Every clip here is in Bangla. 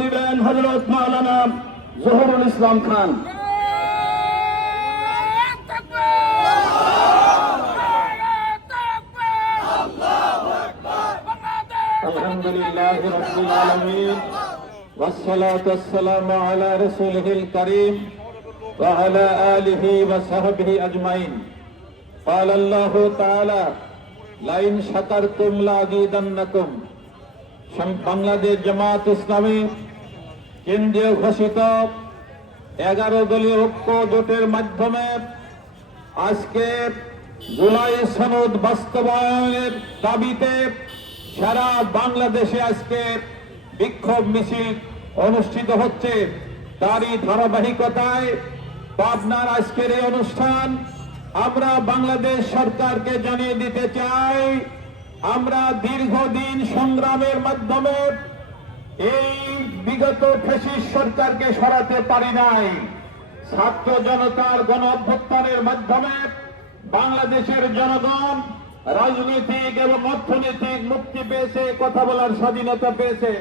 দিবেন হযরত মাওলানা জহুরুল ইসলাম খান। আলহামদুলিল্লাহি রাব্বিল আলামিন ওয়াসসালাতু ওয়াসসালামু আলা রাসূলিহিল কারীম ওয়া আলা আলিহি ওয়া সাহবিহি আজমাইন। قال الله تعالى لئن شكرتم لأزيدنكم। বাংলাদেশ জামাত ইসলামী কেন্দ্রীয় ঘোষিত 11 দলীয় ঐক্য জোটের মাধ্যমে আজকে জুলাই সনদ বাস্তবায়নের দাবিতে সারা বাংলাদেশে আজকে বিক্ষোভ মিছিল অনুষ্ঠিত হচ্ছে। তারই ধারাবাহিকতায় পাবনার আজকের এই অনুষ্ঠান আমরা বাংলাদেশ সরকারকে জানিয়ে দিতে চাই, আমরা দীর্ঘদিন সংগ্রামের মাধ্যমে এই বিগত ফ্যাসিস্ট সরকারকে সরাতে পারি নাই। ছাত্র জনতার গণ অভ্যুত্থানের মাধ্যমে বাংলাদেশের জনগণ রাজনৈতিক এবং অর্থনৈতিক মুক্তি পেয়েছে, কথা বলার স্বাধীনতা পেয়েছে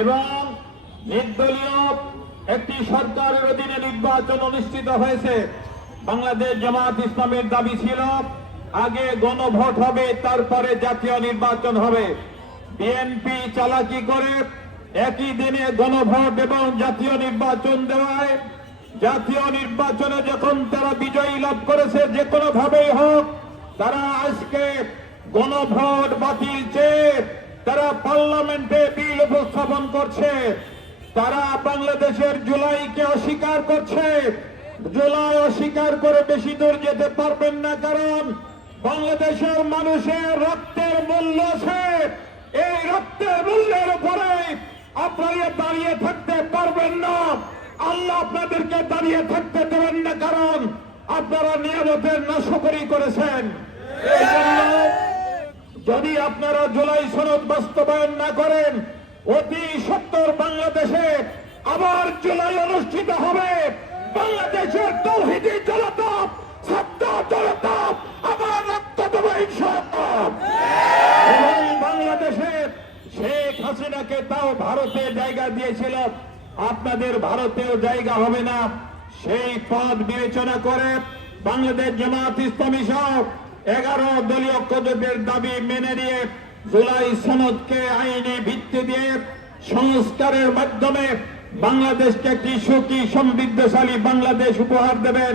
এবং নির্দলীয় একটি সরকারের অধীনে নির্বাচন অনুষ্ঠিত হয়েছে। বাংলাদেশ জামাত ইসলামের দাবি ছিল আগে গণভোট হবে, তারপরে জাতীয় নির্বাচন হবে। বিএনপি চালাকি করে একই দিনে গণভোট এবং জাতীয় নির্বাচন দেওয়ায় জাতীয় নির্বাচনে যখন তারা বিজয়ী লাভ করেছে, যে কোনো ভাবেই হোক তারা আজকে গণভোট বাতিল চেয়ে তারা পার্লামেন্টে বিল উপস্থাপন করছে। তারা বাংলাদেশের জুলাইকে অস্বীকার করছে। জুলাই অস্বীকার করে বেশি দূর যেতে পারবেন না, কারণ বাংলাদেশের মানুষের রক্তের মূল্য আছে। এই রক্তের মূল্যের উপরে আপনারা দাঁড়িয়ে থাকতে পারবেন না। আল্লাহ আপনাদেরকে দাঁড়িয়ে থাকতে দেবেন না, কারণ আপনারা নিয়ামতের নাশকরি করেছেন। এই জন্য যদি আপনারা জুলাই সনদ বাস্তবায়ন না করেন, অতি সত্বর বাংলাদেশে আবার জুলাই অনুষ্ঠিত হবে। বাংলাদেশের তৌহিদি জনতা, ছাত্র জনতা আবার রক্ত দেবে ইনশাআল্লাহ। এবং বাংলাদেশের শেখ হাসিনাকে তাও ভারতে জায়গা দিয়েছিল, আপনাদের ভারতেও জায়গা হবে না। সেই পদ বিবেচনা করে বাংলাদেশ জামাত ইসলামী সহ 11 দলীয় ঐক্যজোটের দাবি মেনে নিয়ে জুলাই সনদকে আইনি ভিত্তি দিয়ে সংস্কারের মাধ্যমে বাংলাদেশকে একটি সুখী সমৃদ্ধশালী বাংলাদেশ উপহার দেবেন,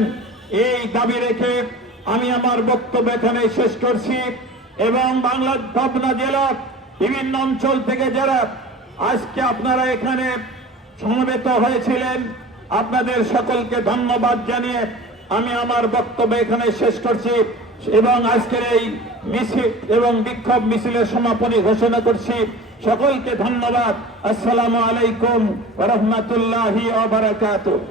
এই দাবি রেখে আমি আমার বক্তব্য এখানে শেষ করছি। এবং পাবনা জেলার বিভিন্ন অঞ্চল থেকে যারা আজকে আপনারা এখানে সমবেত হয়েছিলেন, আপনাদের সকলকে ধন্যবাদ জানিয়ে আমি আমার বক্তব্য এখানে শেষ করছি এবং আজকের এই মিছিল এবং বিক্ষোভ মিছিলের সমাপনী ঘোষণা করছি। সকলকে ধন্যবাদ। আসসালামু আলাইকুম ওয়া রাহমাতুল্লাহি ওয়া বারাকাতুহু।